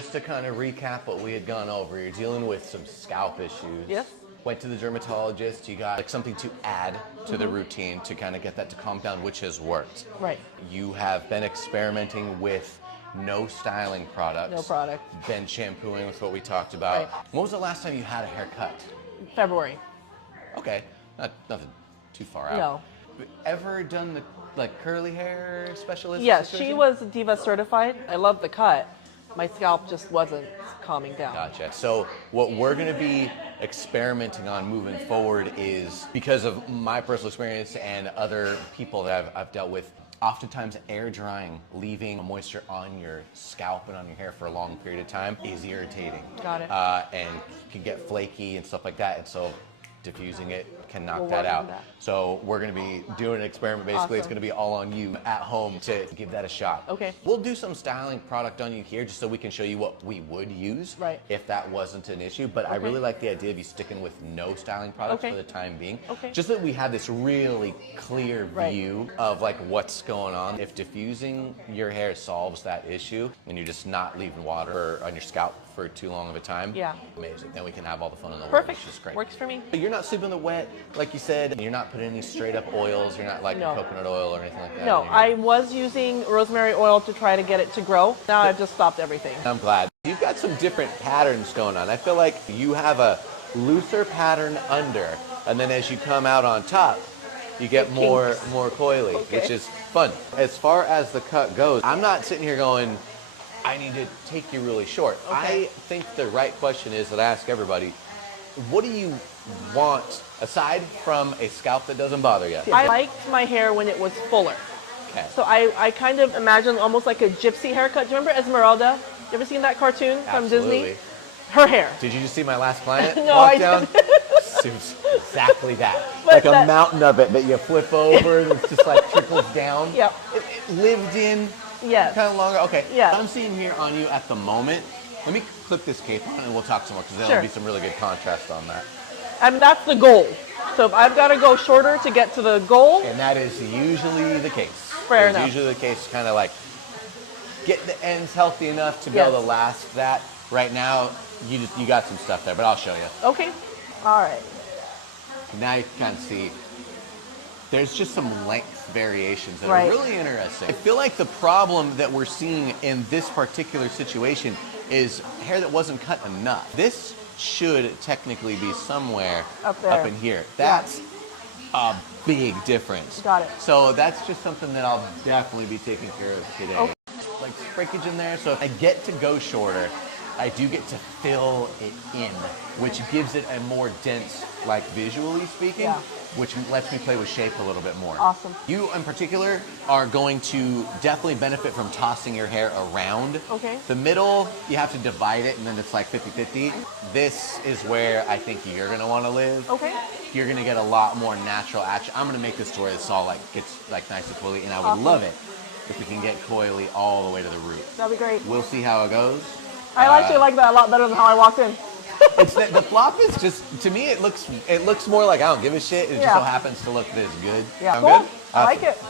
just to kind of recap what we had gone over, you're dealing with some scalp issues. Yes. Went to the dermatologist, you got like something to add to the routine to kind of get that to calm down, which has worked. Right. You have been experimenting with no styling products. No product. Been shampooing with what we talked about. Right. When was the last time you had a haircut? February. Okay, nothing too far out. No. Ever done the curly hair specialist? Yes, she situation? was Diva certified. I love the cut. My scalp just wasn't calming down. Gotcha. So what we're going to be experimenting on moving forward is, because of my personal experience and other people that I've dealt with, oftentimes air drying, leaving moisture on your scalp and on your hair for a long period of time is irritating. Got it. And can get flaky and stuff like that. And so diffusing it can knock We'll that work on out. that. So we're going to be doing an experiment. Basically, it's Awesome. going to be all on you at home to give that a shot. Okay. We'll do some styling product on you here just so we can show you what we would use Right. if that wasn't an issue. But I Okay. really like the idea of you sticking with no styling products Okay. for the time being. Okay. Just so that we have this really clear Right. view of like what's going on. If diffusing your hair solves that issue and you're just not leaving water on your scalp for too long of a time, Yeah. amazing. Then we can have all the fun in the world, Perfect. which is great. Works for me. But you're not sleeping in the wet, like you said, and you're not putting any straight up oils. You're not like No. coconut oil or anything like that. No, in your- I was using rosemary oil to try to get it to grow. Now I've just stopped everything. I'm glad. You've got some different patterns going on. I feel like you have a looser pattern under, and then as you come out on top, you get more coily, Okay. which is fun. As far as the cut goes, I'm not sitting here going, I need to take you really short. Okay. I think the right question is that I ask everybody, what do you want aside from a scalp that doesn't bother you? I liked my hair when it was fuller. Okay. So I kind of imagine almost like a gypsy haircut. Do you remember Esmeralda? You ever seen that cartoon from Absolutely. Disney? Her hair. Did you just see my last client No, walk I down? It was exactly that. But Like a that- mountain of it that you flip over and it's just like trickles down. Yep. It lived in Yes. kind of longer. Okay. Yeah. What I'm seeing here on you at the moment, let me clip this cape on and we'll talk some more because there'll Sure. be some really good contrast on that. I mean, that's the goal. So if I've got to go shorter to get to the goal, And that is usually the case. Fair It's enough. usually the case, kind of like get the ends healthy enough to be Yes. able to last that. Right now, you got some stuff there, but I'll show you. okay. All right. Now you can kind of see there's just some length variations that Right. are really interesting. I feel like the problem that we're seeing in this particular situation is hair that wasn't cut enough. This should technically be somewhere Up there. up in here. That's a big difference. Got it. So that's just something that I'll definitely be taking care of today. Okay. Like breakage in there, so if I get to go shorter, I do get to fill it in, which gives it a more dense, like visually speaking, Yeah. which lets me play with shape a little bit more. Awesome. You in particular are going to definitely benefit from tossing your hair around. Okay. The middle, you have to divide it and then it's like 50-50. This is where I think you're gonna wanna live. Okay. You're gonna get a lot more natural action. I'm gonna make this to where it's all like, gets like nice and coily, and I would Awesome. love it if we can get coily all the way to the root. That'd be great. We'll see how it goes. I actually like that a lot better than how I walked in. It's the flop is just, to me, it looks more like I don't give a shit. It just Yeah. so happens to look this good. Yeah. Sound Cool. good? I like Awesome. it.